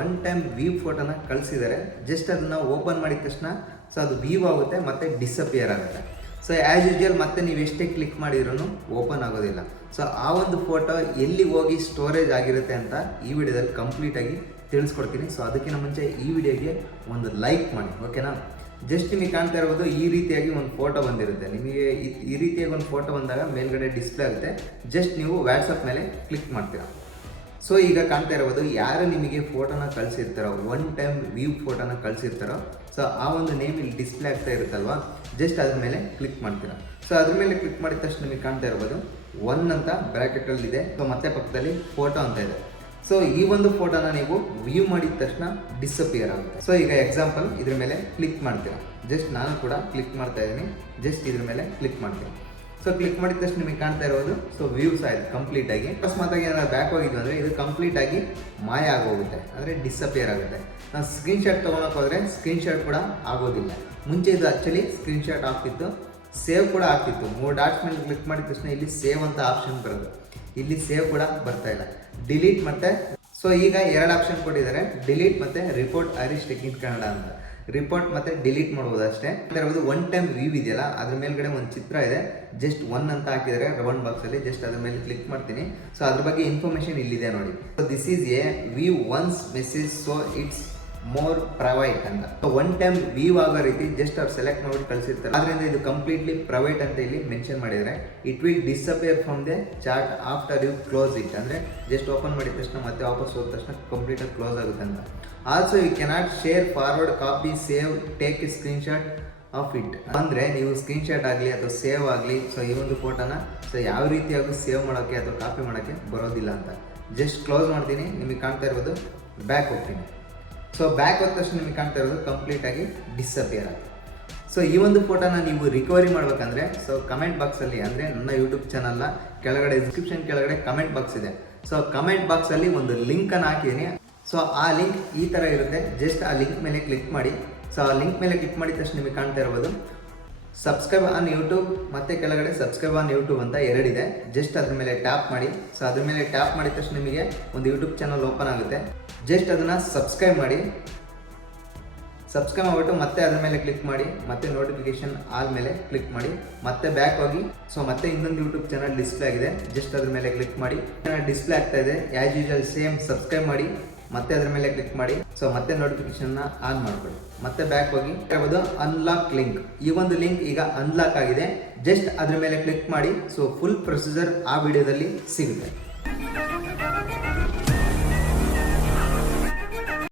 One time view ಫೋಟೋನ ಕಳಿಸಿದ್ದಾರೆ. Just ಅದನ್ನು ಓಪನ್ ಮಾಡಿದ ತಕ್ಷಣ ಸೊ ಅದು ವ್ಯೂ ಆಗುತ್ತೆ ಮತ್ತು ಡಿಸಪಿಯರ್ ಆಗುತ್ತೆ. ಸೊ ಆ್ಯಸ್ ಯೂಶುವಲ್ ಮತ್ತೆ ನೀವು ಎಷ್ಟೇ ಕ್ಲಿಕ್ ಮಾಡಿದ್ರೂ ಓಪನ್ ಆಗೋದಿಲ್ಲ. ಸೊ ಆ ಒಂದು ಫೋಟೋ ಎಲ್ಲಿ ಹೋಗಿ ಸ್ಟೋರೇಜ್ ಆಗಿರುತ್ತೆ ಅಂತ ಈ ವಿಡಿಯೋದಲ್ಲಿ ಕಂಪ್ಲೀಟಾಗಿ ತಿಳಿಸ್ಕೊಡ್ತೀನಿ. ಸೊ ಅದಕ್ಕಿಂತ ಮುಂಚೆ ಈ ವಿಡಿಯೋಗೆ ಒಂದು ಲೈಕ್ ಮಾಡಿ, ಓಕೆನಾ. ಜಸ್ಟ್ ನಿಮಗೆ ಕಾಣ್ತಾ ಇರ್ಬೋದು ಈ ರೀತಿಯಾಗಿ ಒಂದು ಫೋಟೋ ಬಂದಿರುತ್ತೆ. ನಿಮಗೆ ಈ ರೀತಿಯಾಗಿ ಒಂದು ಫೋಟೋ ಬಂದಾಗ ಮೇಲ್ಗಡೆ ಡಿಸ್ಪ್ಲೇ ಆಗುತ್ತೆ. ಜಸ್ಟ್ ನೀವು ವಾಟ್ಸಪ್ ಮೇಲೆ ಕ್ಲಿಕ್ ಮಾಡ್ತೀರಾ. ಸೊ ಈಗ ಕಾಣ್ತಾ ಇರ್ಬೋದು ಯಾರು ನಿಮಗೆ ಫೋಟೋನ ಕಳಿಸಿರ್ತಾರೋ, ಒನ್ ಟೈಮ್ ವ್ಯೂ ಫೋಟೋನ ಕಳಿಸಿರ್ತಾರೋ, ಸೊ ಆ ಒಂದು ನೇಮ್ ಇಲ್ಲಿ ಡಿಸ್ಪ್ಲೇ ಆಗ್ತಾ ಇರುತ್ತಲ್ವ, ಜಸ್ಟ್ ಅದ್ರ ಮೇಲೆ ಕ್ಲಿಕ್ ಮಾಡ್ತೀರಾ. ಸೊ ಅದ್ರ ಮೇಲೆ ಕ್ಲಿಕ್ ಮಾಡಿದ ತಕ್ಷಣ ನಿಮಗೆ ಕಾಣ್ತಾ ಇರ್ಬೋದು ಒನ್ ಅಂತ ಬ್ರ್ಯಾಕೆಟಲ್ಲಿ ಇದೆ. ಸೊ ಮತ್ತೆ ಪಕ್ಕದಲ್ಲಿ ಫೋಟೋ ಅಂತ ಇದೆ. ಸೊ ಈ ಒಂದು ಫೋಟೋನ ನೀವು ವ್ಯೂ ಮಾಡಿದ ತಕ್ಷಣ ಡಿಸಪಿಯರ್ ಆಗುತ್ತೆ. ಸೊ ಈಗ ಎಕ್ಸಾಂಪಲ್ ಇದ್ರ ಮೇಲೆ ಕ್ಲಿಕ್ ಮಾಡ್ತೀರಾ. ಜಸ್ಟ್ ನಾನು ಕೂಡ ಕ್ಲಿಕ್ ಮಾಡ್ತಾ ಇದ್ದೀನಿ. ಜಸ್ಟ್ ಇದ್ರ ಮೇಲೆ ಕ್ಲಿಕ್ ಮಾಡ್ತೀನಿ. ಸೊ ಕ್ಲಿಕ್ ಮಾಡಿದ ತಕ್ಷಣ ನಿಮಗೆ ಕಾಣ್ತಾ ಇರೋದು ಸೊ ವ್ಯೂಸ್ ಆಯಿತು ಕಂಪ್ಲೀಟಾಗಿ. ಅಕಸ್ಮಾತಾಗಿ ಏನಾದ್ರು ಬ್ಯಾಕ್ ಹೋಗಿದ್ವಿ ಅಂದರೆ ಇದು ಕಂಪ್ಲೀಟಾಗಿ ಮಾಯ ಆಗೋಗುತ್ತೆ, ಅಂದರೆ ಡಿಸಪಿಯರ್ ಆಗುತ್ತೆ. ನಾನು ಸ್ಕ್ರೀನ್ಶಾಟ್ ತೊಗೊಳಕ್ಕೆ ಹೋದರೆ ಸ್ಕ್ರೀನ್ಶಾಟ್ ಕೂಡ ಆಗೋದಿಲ್ಲ. ಮುಂಚೆ ಇದು ಆ್ಯಕ್ಚುಲಿ ಸ್ಕ್ರೀನ್ಶಾಟ್ ಆಗ್ತಿತ್ತು, ಸೇವ್ ಕೂಡ ಆಗ್ತಿತ್ತು. 3 ಡಾಟ್ಸ್ ಮೇಲೆ ಕ್ಲಿಕ್ ಮಾಡಿದ ತಕ್ಷಣ ಇಲ್ಲಿ ಸೇವ್ ಅಂತ ಆಪ್ಷನ್ ಬರೋದು, ಇಲ್ಲಿ ಸೇವ್ ಕೂಡ ಬರ್ತಾ ಇಲ್ಲ. ಡಿಲೀಟ್ ಮತ್ತು ಸೊ ಈಗ 2 ಆಪ್ಷನ್ ಕೊಟ್ಟಿದ್ದಾರೆ, ಡಿಲೀಟ್ ಮತ್ತು ರಿಪೋರ್ಟ್ ಐರಿಶ್ ಟೆಕ್ನಿಕ್ ಕನ್ನಡ ಅಂತ. ರಿಪೋರ್ಟ್ ಮತ್ತು ಡಿಲೀಟ್ ಮಾಡ್ಬೋದು ಅಷ್ಟೇ. ಇರ್ಬೋದು ಒನ್ ಟೈಮ್ ವ್ಯೂ ಇದೆಯಲ್ಲ ಅದ್ರ ಮೇಲ್ಗಡೆ ಒಂದು ಚಿತ್ರ ಇದೆ, ಜಸ್ಟ್ ಒನ್ ಅಂತ ಹಾಕಿದರೆ ರೌಂಡ್ ಬಾಕ್ಸಲ್ಲಿ. ಜಸ್ಟ್ ಅದ್ರ ಮೇಲೆ ಕ್ಲಿಕ್ ಮಾಡ್ತೀನಿ. ಸೊ ಅದ್ರ ಬಗ್ಗೆ ಇನ್ಫಾರ್ಮೇಷನ್ ಇಲ್ಲಿದೆ ನೋಡಿ. So this is A view once message so it's more private ಅಂತ. ಒನ್ ಟೈಮ್ ವ್ಯೂ ಆಗೋ ರೀತಿ ಜಸ್ಟ್ ಅವ್ರು ಸೆಲೆಕ್ಟ್ ಮಾಡಿ ಕಳಿಸಿರ್ತಾರೆ. ಅದರಿಂದ ಇದು ಕಂಪ್ಲೀಟ್ಲಿ ಪ್ರೈವೇಟ್ ಅಂತ ಇಲ್ಲಿ ಮೆನ್ಷನ್ ಮಾಡಿದರೆ. It will disappear from the chart after you close it. ಅಂದರೆ ಜಸ್ಟ್ ಓಪನ್ ಮಾಡಿದ ತಕ್ಷಣ ಮತ್ತೆ ವಾಪಸ್ ಹೋದ ತಕ್ಷಣ ಕಂಪ್ಲೀಟಾಗಿ ಕ್ಲೋಸ್ ಆಗುತ್ತೆ ಅಂತ. Also you cannot share, forward, copy, save, take a screenshot of it. ಅಂದರೆ ನೀವು ಸ್ಕ್ರೀನ್ಶಾಟ್ ಆಗಲಿ ಅಥವಾ ಸೇವ್ ಆಗಲಿ ಸೊ ಈ ಒಂದು ಫೋಟೋನ ಸೊ ಯಾವ ರೀತಿಯಾಗಿ ಸೇವ್ ಮಾಡೋಕ್ಕೆ ಅಥವಾ ಕಾಪಿ ಮಾಡೋಕ್ಕೆ ಬರೋದಿಲ್ಲ ಅಂತ. ಜಸ್ಟ್ ಕ್ಲೋಸ್ ಮಾಡ್ತೀನಿ. ನಿಮಗೆ ಕಾಣ್ತಾ ಇರ್ಬೋದು ಬ್ಯಾಕ್ ಹೋಗ್ತೀನಿ. ಸೊ ಬ್ಯಾಕ್ ಹೋದ ತಕ್ಷಣ ನಿಮಗೆ ಕಾಣ್ತಾ ಇರೋದು ಕಂಪ್ಲೀಟಾಗಿ ಡಿಸಪಿಯರ್ ಆಗುತ್ತೆ. ಸೊ ಈ ಒಂದು ಫೋಟೋನ ನೀವು ರಿಕವರಿ ಮಾಡ್ಬೇಕಂದ್ರೆ ಸೊ ಕಮೆಂಟ್ ಬಾಕ್ಸಲ್ಲಿ, ಅಂದರೆ ನನ್ನ ಯೂಟ್ಯೂಬ್ ಚಾನಲ್ನ ಕೆಳಗಡೆ ಡಿಸ್ಕ್ರಿಪ್ಷನ್ ಕೆಳಗಡೆ ಕಮೆಂಟ್ ಬಾಕ್ಸ್ ಇದೆ. ಸೊ ಕಮೆಂಟ್ ಬಾಕ್ಸಲ್ಲಿ ಒಂದು ಲಿಂಕನ್ನು ಹಾಕಿದ್ದೀನಿ. ಸೊ ಆ ಲಿಂಕ್ ಈ ಥರ ಇರುತ್ತೆ. ಜಸ್ಟ್ ಆ ಲಿಂಕ್ ಮೇಲೆ ಕ್ಲಿಕ್ ಮಾಡಿ. ಸೊ ಆ ಲಿಂಕ್ ಮೇಲೆ ಕ್ಲಿಕ್ ಮಾಡಿದ ತಕ್ಷಣ ನಿಮಗೆ ಕಾಣ್ತಾ ಇರ್ಬೋದು ಸಬ್ಸ್ಕ್ರೈಬ್ ಆನ್ ಯೂಟ್ಯೂಬ್ ಮತ್ತು ಕೆಳಗಡೆ ಸಬ್ಸ್ಕ್ರೈಬ್ ಆನ್ ಯೂಟ್ಯೂಬ್ ಅಂತ 2 ಇದೆ. ಜಸ್ಟ್ ಅದ್ರ ಮೇಲೆ ಟ್ಯಾಪ್ ಮಾಡಿ. ಸೊ ಅದ್ರ ಮೇಲೆ ಟ್ಯಾಪ್ ಮಾಡಿದ ತಕ್ಷಣ ನಿಮಗೆ ಒಂದು ಯೂಟ್ಯೂಬ್ ಚಾನಲ್ ಓಪನ್ ಆಗುತ್ತೆ. ಜಸ್ಟ್ ಅದನ್ನು ಸಬ್ಸ್ಕ್ರೈಬ್ ಮಾಡಿ. ಸಬ್ಸ್ಕ್ರೈಬ್ ಮಾಡಿಬಿಟ್ಟು ಮತ್ತೆ ಅದ್ರ ಮೇಲೆ ಕ್ಲಿಕ್ ಮಾಡಿ. ಮತ್ತೆ ನೋಟಿಫಿಕೇಶನ್ ಆಲ್ ಮೇಲೆ ಕ್ಲಿಕ್ ಮಾಡಿ. ಮತ್ತೆ ಬ್ಯಾಕ್ ಹೋಗಿ. ಸೊ ಮತ್ತೆ ಇನ್ನೊಂದು ಯೂಟ್ಯೂಬ್ ಚಾನಲ್ ಡಿಸ್ಪ್ಲೇ ಆಗಿದೆ. ಜಸ್ಟ್ ಅದ್ರ ಮೇಲೆ ಕ್ಲಿಕ್ ಮಾಡಿ. ಡಿಸ್ಪ್ಲೇ ಆಗ್ತಾ ಇದೆ. ಆ್ಯಸ್ ಯೂಶುವಲ್ ಸೇಮ್ ಸಬ್ಸ್ಕ್ರೈಬ್ ಮಾಡಿ. ಮತ್ತೆ ಅದ್ರ ಮೇಲೆ ಕ್ಲಿಕ್ ಮಾಡಿ. ಸೊ ಮತ್ತೆ ನೋಟಿಫಿಕೇಶನ್ನ ಆನ್ ಮಾಡ್ಕೊಳ್ಳಿ. ಮತ್ತೆ ಬ್ಯಾಕ್ ಹೋಗಿ ಇರ್ಬೋದು ಅನ್ಲಾಕ್ ಲಿಂಕ್. ಈ ಒಂದು ಲಿಂಕ್ ಈಗ ಅನ್ಲಾಕ್ ಆಗಿದೆ. ಜಸ್ಟ್ ಅದ್ರ ಮೇಲೆ ಕ್ಲಿಕ್ ಮಾಡಿ. ಸೊ ಫುಲ್ ಪ್ರೊಸೀಜರ್ ಆ ವಿಡಿಯೋದಲ್ಲಿ ಸಿಗುತ್ತೆ.